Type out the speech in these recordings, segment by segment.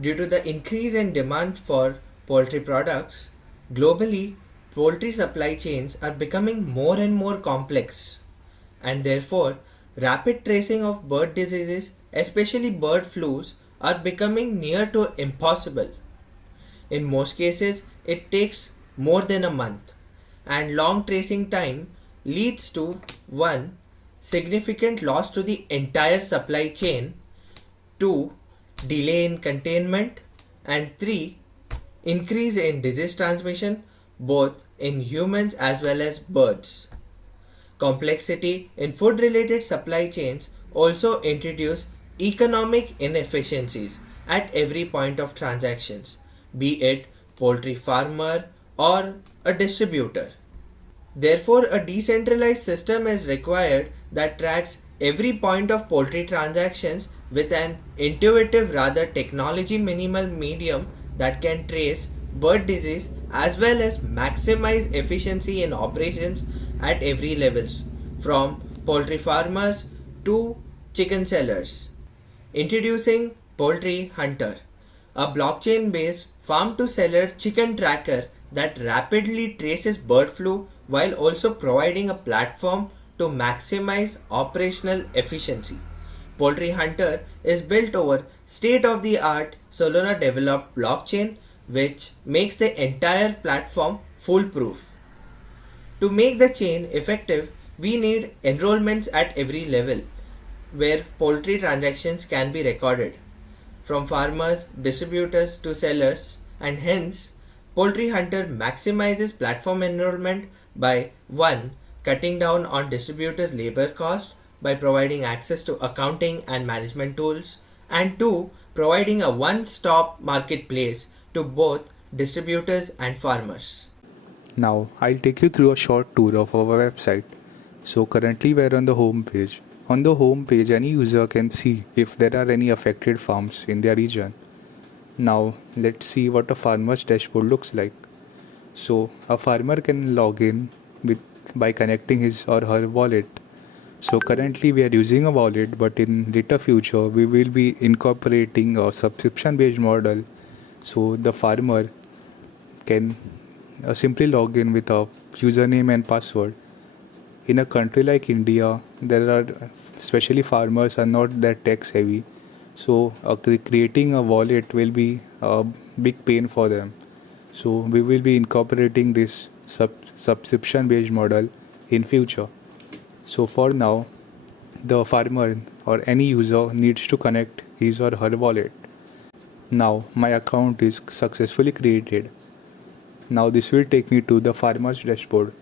Due to the increase in demand for poultry products, globally, poultry supply chains are becoming more and more complex, and therefore, rapid tracing of bird diseases, especially bird flus, are becoming near to impossible. In most cases, it takes more than a month, and long tracing time leads to 1. Significant loss to the entire supply chain, 2. Delay in containment, and 3. Increase in disease transmission both in humans as well as birds. Complexity in food related supply chains also introduce economic inefficiencies at every point of transactions, be it poultry farmer or a distributor. Therefore, a decentralized system is required that tracks every point of poultry transactions with an intuitive, rather technology minimal medium that can trace bird disease as well as maximize efficiency in operations at every levels, from poultry farmers to chicken sellers. Introducing Poultry Hunter, a blockchain based farm to seller chicken tracker that rapidly traces bird flu while also providing a platform to maximize operational efficiency. Poultry Hunter is built over state of the art Solona developed blockchain, which makes the entire platform foolproof. To make the chain effective, we need enrollments at every level where poultry transactions can be recorded, from farmers, distributors to sellers, and hence, Poultry Hunter maximizes platform enrollment by 1. Cutting down on distributors' labor cost by providing access to accounting and management tools, and 2. Providing a one stop marketplace to both distributors and farmers. Now, I'll take you through a short tour of our website. So currently we're on the home page. On the home page, any user can see if there are any affected farms in their region. Now, let's see what a farmer's dashboard looks like. So, a farmer can log in with by connecting his or her wallet. So currently we are using a wallet, but in later future we will be incorporating a subscription based model, so the farmer can simply log in with a username and password. In a country like India, there are especially farmers are not that tech savvy, so creating a wallet will be a big pain for them. So we will be incorporating this subscription based model in future. So for now, the farmer or any user needs to connect his or her wallet. Now my account is successfully created. Now this will take me to the farmer's dashboard.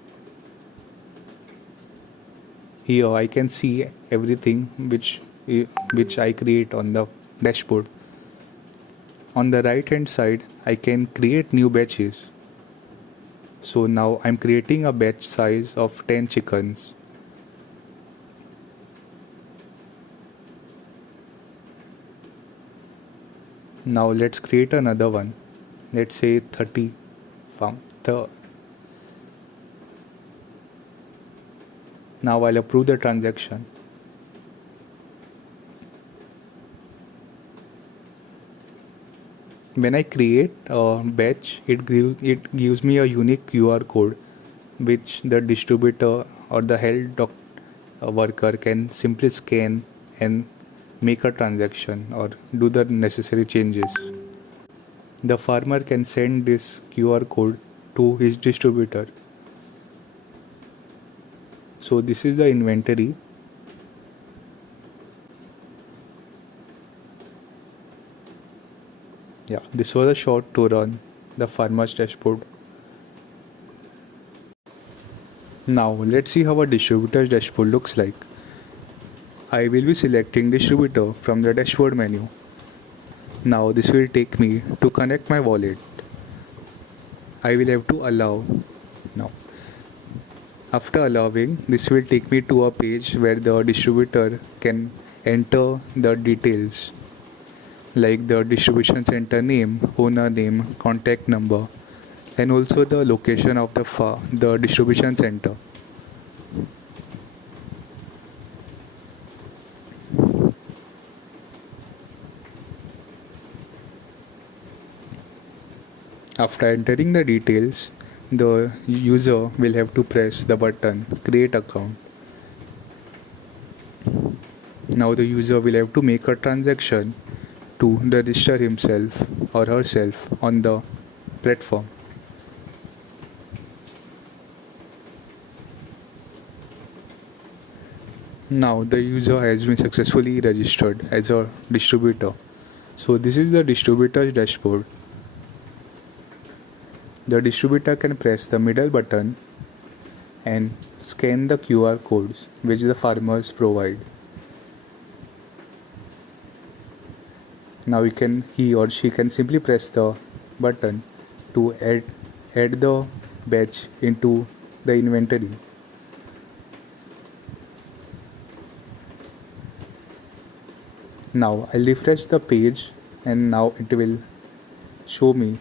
Here I can see everything which I create on the dashboard. On the right hand side, I can create new batches. So now I'm creating a batch size of 10 chickens. Now let's create another one. Let's say 30 farm. Now I'll approve the transaction. When I create a batch, it gives me a unique QR code which the distributor or the worker can simply scan and make a transaction or do the necessary changes. The farmer can send this QR code to his distributor. So this is the inventory. Yeah, this was a short tour on the farmer's dashboard. Now let's see how a distributor's dashboard looks like. I will be selecting distributor from the dashboard menu. Now this will take me to connect my wallet. I will have to allow now. After allowing, this will take me to a page where the distributor can enter the details like the distribution center name, owner name, contact number, and also the location of the distribution center. After entering the details, the user will have to press the button Create Account. Now the user will have to make a transaction to register himself or herself on the platform. Now the user has been successfully registered as a distributor. So this is the distributor's dashboard. The distributor can press the middle button and scan the QR codes which the farmers provide. Now he or she can simply press the button to add the batch into the inventory. Now I'll refresh the page and now it will show me.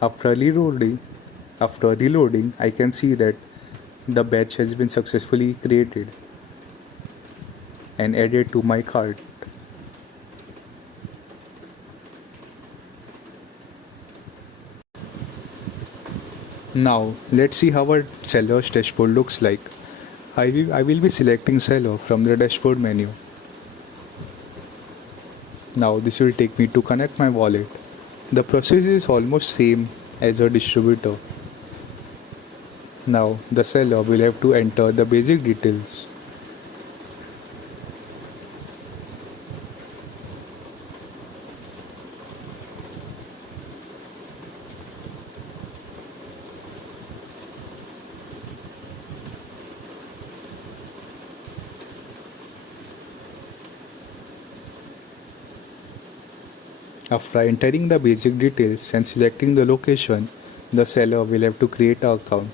After reloading, I can see that the batch has been successfully created and added to my cart. Now let's see how our seller's dashboard looks like. I will be selecting seller from the dashboard menu. Now this will take me to connect my wallet. The process is almost same as a distributor. Now the seller will have to enter the basic details. After entering the basic details and selecting the location, the seller will have to create an account.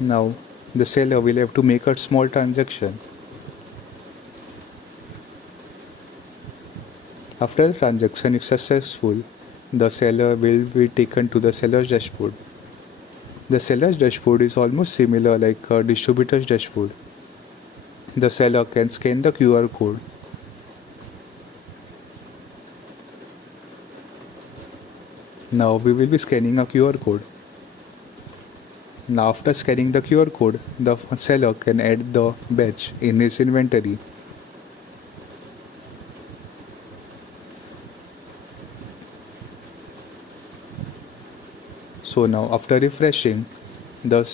Now the seller will have to make a small transaction. After the transaction is successful, the seller will be taken to the seller's dashboard. The seller's dashboard is almost similar like a distributor's dashboard. The seller can scan the QR code. Now we will be scanning a QR code. Now after scanning the QR code, the seller can add the batch in his inventory. So now after refreshing, the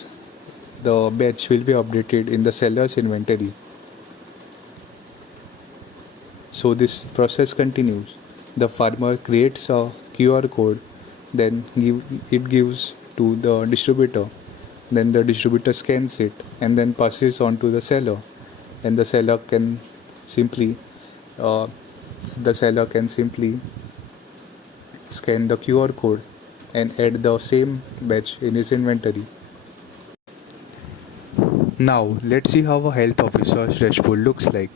batch will be updated in the seller's inventory. So this process continues. The farmer creates a QR code, then it gives to the distributor. Then the distributor scans it and then passes on to the seller. And the seller can simply scan the QR code and add the same batch in his inventory. Now let's see how a health officer's dashboard looks like.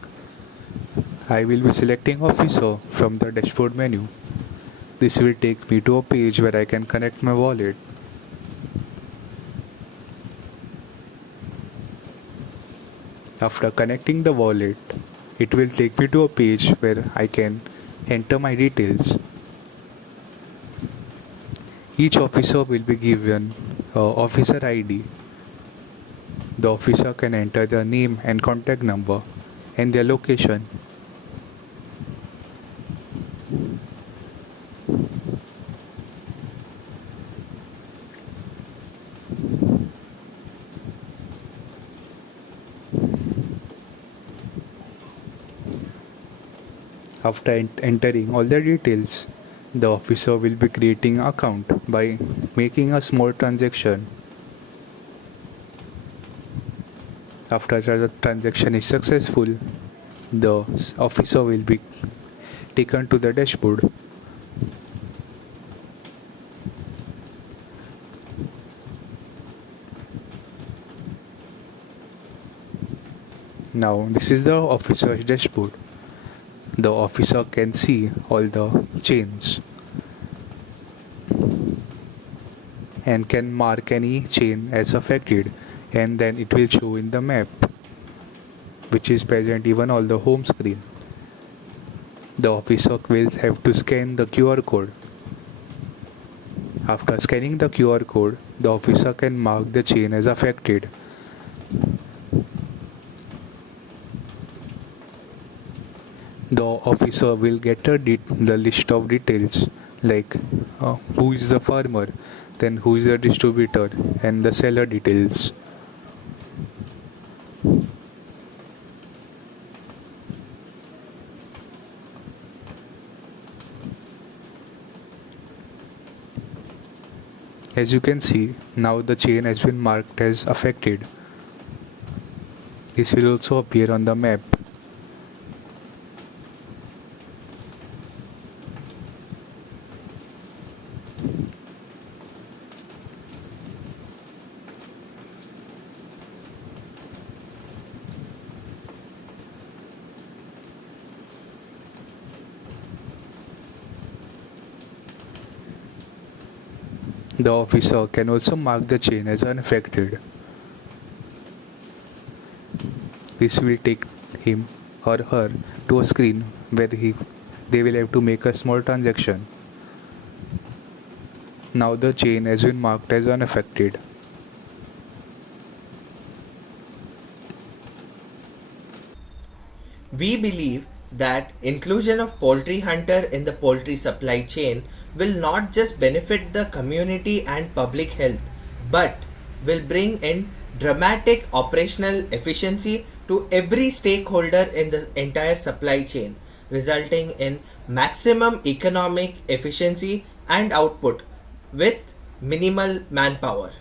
I will be selecting officer from the dashboard menu. This will take me to a page where I can connect my wallet. After connecting the wallet, it will take me to a page where I can enter my details. Each officer will be given officer ID. The officer can enter their name and contact number and their location. After entering all the details, the officer will be creating an account by making a small transaction. After the transaction is successful, the officer will be taken to the dashboard. Now this is the officer's dashboard. The officer can see all the chains and can mark any chain as affected, and then it will show in the map which is present even on the home screen. The officer will have to scan the QR code. After scanning the QR code, the officer can mark the chain as affected. The officer will get the list of details like who is the farmer, then who is the distributor, and the seller details. As you can see, now the chain has been marked as affected. This will also appear on the map. The officer can also mark the chain as unaffected. This will take him or her to a screen where they will have to make a small transaction. Now the chain has been marked as unaffected. We believe that inclusion of Poultry Hunter in the poultry supply chain will not just benefit the community and public health, but will bring in dramatic operational efficiency to every stakeholder in the entire supply chain, resulting in maximum economic efficiency and output with minimal manpower.